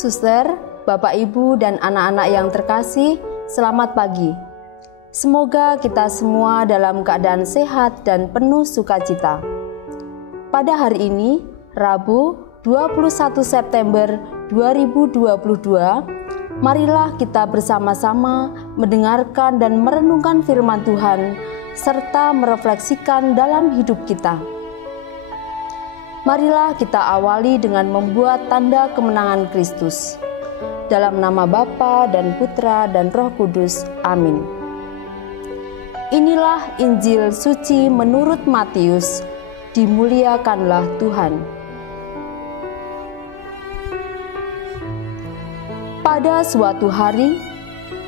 Suster, Bapak, Ibu, dan anak-anak yang terkasih, selamat pagi. Semoga kita semua dalam keadaan sehat dan penuh sukacita. Pada hari ini, Rabu 21 September 2022, marilah kita bersama-sama mendengarkan dan merenungkan firman Tuhan, serta merefleksikan dalam hidup kita. Marilah kita awali dengan membuat tanda kemenangan Kristus. Dalam nama Bapa dan Putra dan Roh Kudus. Amin. Inilah Injil suci menurut Matius. Dimuliakanlah Tuhan. Pada suatu hari,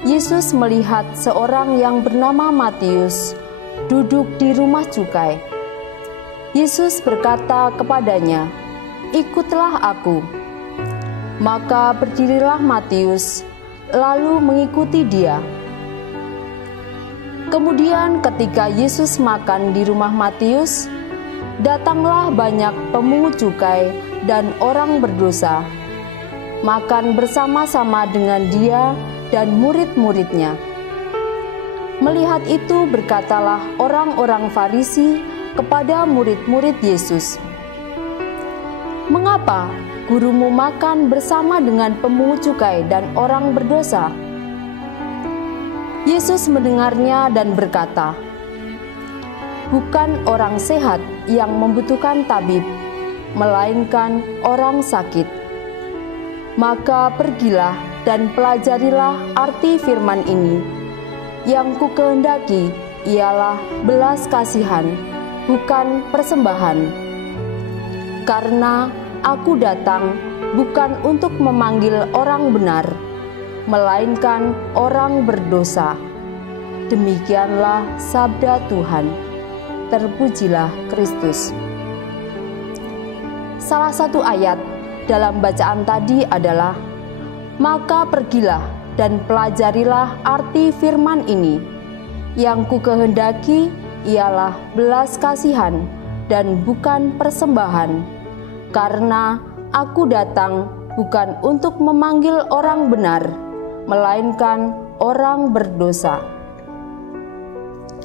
Yesus melihat seorang yang bernama Matius duduk di rumah cukai. Yesus berkata kepadanya, "Ikutlah aku." Maka berdirilah Matius, lalu mengikuti dia. Kemudian ketika Yesus makan di rumah Matius, datanglah banyak pemungut cukai dan orang berdosa, makan bersama-sama dengan dia dan murid-muridnya. Melihat itu berkatalah orang-orang Farisi kepada murid-murid Yesus, "Mengapa gurumu makan bersama dengan pemungut cukai dan orang berdosa?" Yesus mendengarnya dan berkata, "Bukan orang sehat yang membutuhkan tabib, melainkan orang sakit. Maka pergilah dan pelajarilah arti firman ini. Yang kukehendaki ialah belas kasihan, bukan persembahan. Karena aku datang bukan untuk memanggil orang benar, melainkan orang berdosa." Demikianlah sabda Tuhan. Terpujilah Kristus. Salah satu ayat dalam bacaan tadi adalah, "Maka pergilah dan pelajarilah arti firman ini. Yang kukehendaki ialah belas kasihan dan bukan persembahan, karena aku datang bukan untuk memanggil orang benar, melainkan orang berdosa."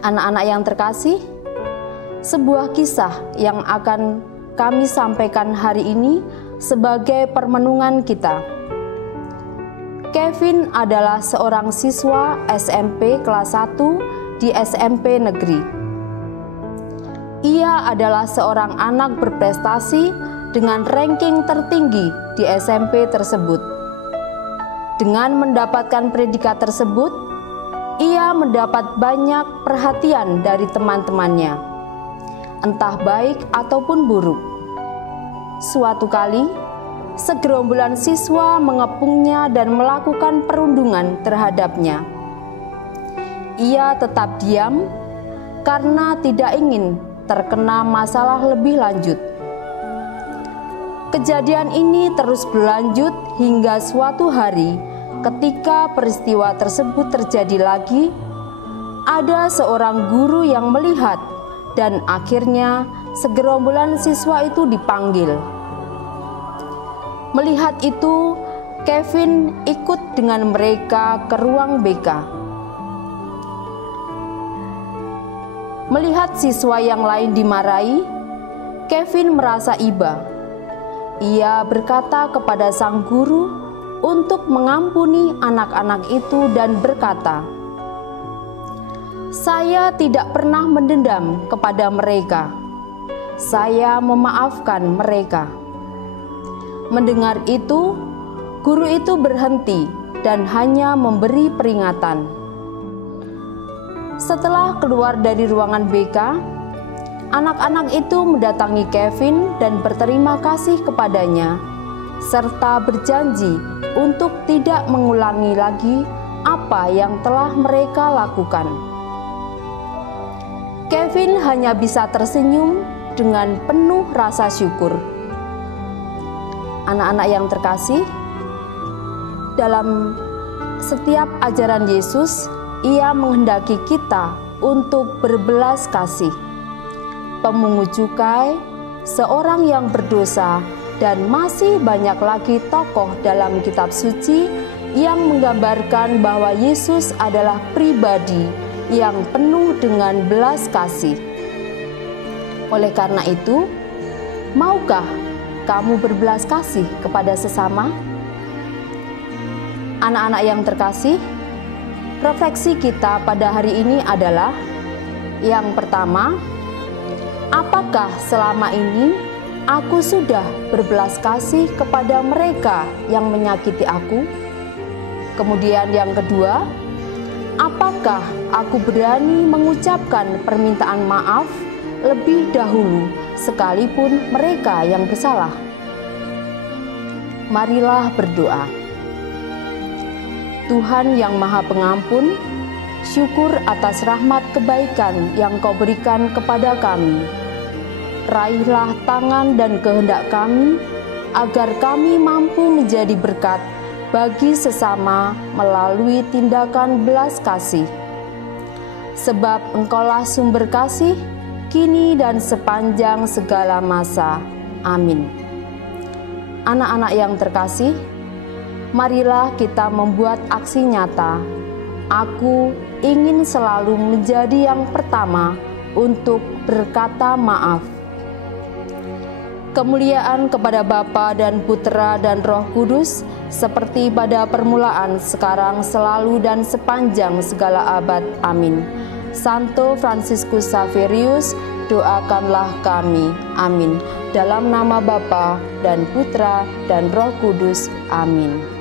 Anak-anak yang terkasih, sebuah kisah yang akan kami sampaikan hari ini sebagai permenungan kita. Kevin adalah seorang siswa SMP kelas 1 di SMP negeri. Ia adalah seorang anak berprestasi dengan ranking tertinggi di SMP tersebut. Dengan mendapatkan predikat tersebut, ia mendapat banyak perhatian dari teman-temannya, entah baik ataupun buruk. Suatu kali, segerombolan siswa mengepungnya dan melakukan perundungan terhadapnya. Ia tetap diam karena tidak ingin terkena masalah lebih lanjut. Kejadian ini terus berlanjut hingga suatu hari ketika peristiwa tersebut terjadi lagi, ada seorang guru yang melihat dan akhirnya segerombolan siswa itu dipanggil. Melihat itu, Kevin ikut dengan mereka ke ruang BK. Melihat siswa yang lain dimarahi, Kevin merasa iba. Ia berkata kepada sang guru untuk mengampuni anak-anak itu dan berkata, "Saya tidak pernah mendendam kepada mereka. Saya memaafkan mereka." Mendengar itu, guru itu berhenti dan hanya memberi peringatan. Setelah keluar dari ruangan BK, anak-anak itu mendatangi Kevin dan berterima kasih kepadanya, serta berjanji untuk tidak mengulangi lagi apa yang telah mereka lakukan. Kevin hanya bisa tersenyum dengan penuh rasa syukur. Anak-anak yang terkasih, dalam setiap ajaran Yesus, Ia menghendaki kita untuk berbelas kasih. Pemungut cukai, seorang yang berdosa, dan masih banyak lagi tokoh dalam kitab suci yang menggambarkan bahwa Yesus adalah pribadi yang penuh dengan belas kasih. Oleh karena itu, maukah kamu berbelas kasih kepada sesama? Anak-anak yang terkasih, refleksi kita pada hari ini adalah yang pertama, apakah selama ini aku sudah berbelas kasih kepada mereka yang menyakiti aku? Kemudian yang kedua, apakah aku berani mengucapkan permintaan maaf lebih dahulu sekalipun mereka yang bersalah? Marilah berdoa. Tuhan yang Maha Pengampun, syukur atas rahmat kebaikan yang Kau berikan kepada kami. Raihlah tangan dan kehendak kami, agar kami mampu menjadi berkat bagi sesama melalui tindakan belas kasih. Sebab Engkaulah sumber kasih, kini dan sepanjang segala masa. Amin. Anak-anak yang terkasih, marilah kita membuat aksi nyata. Aku ingin selalu menjadi yang pertama untuk berkata maaf. Kemuliaan kepada Bapa dan Putra dan Roh Kudus, seperti pada permulaan, sekarang, selalu, dan sepanjang segala abad. Amin. Santo Fransiskus Xaverius, doakanlah kami. Amin. Dalam nama Bapa dan Putra dan Roh Kudus. Amin.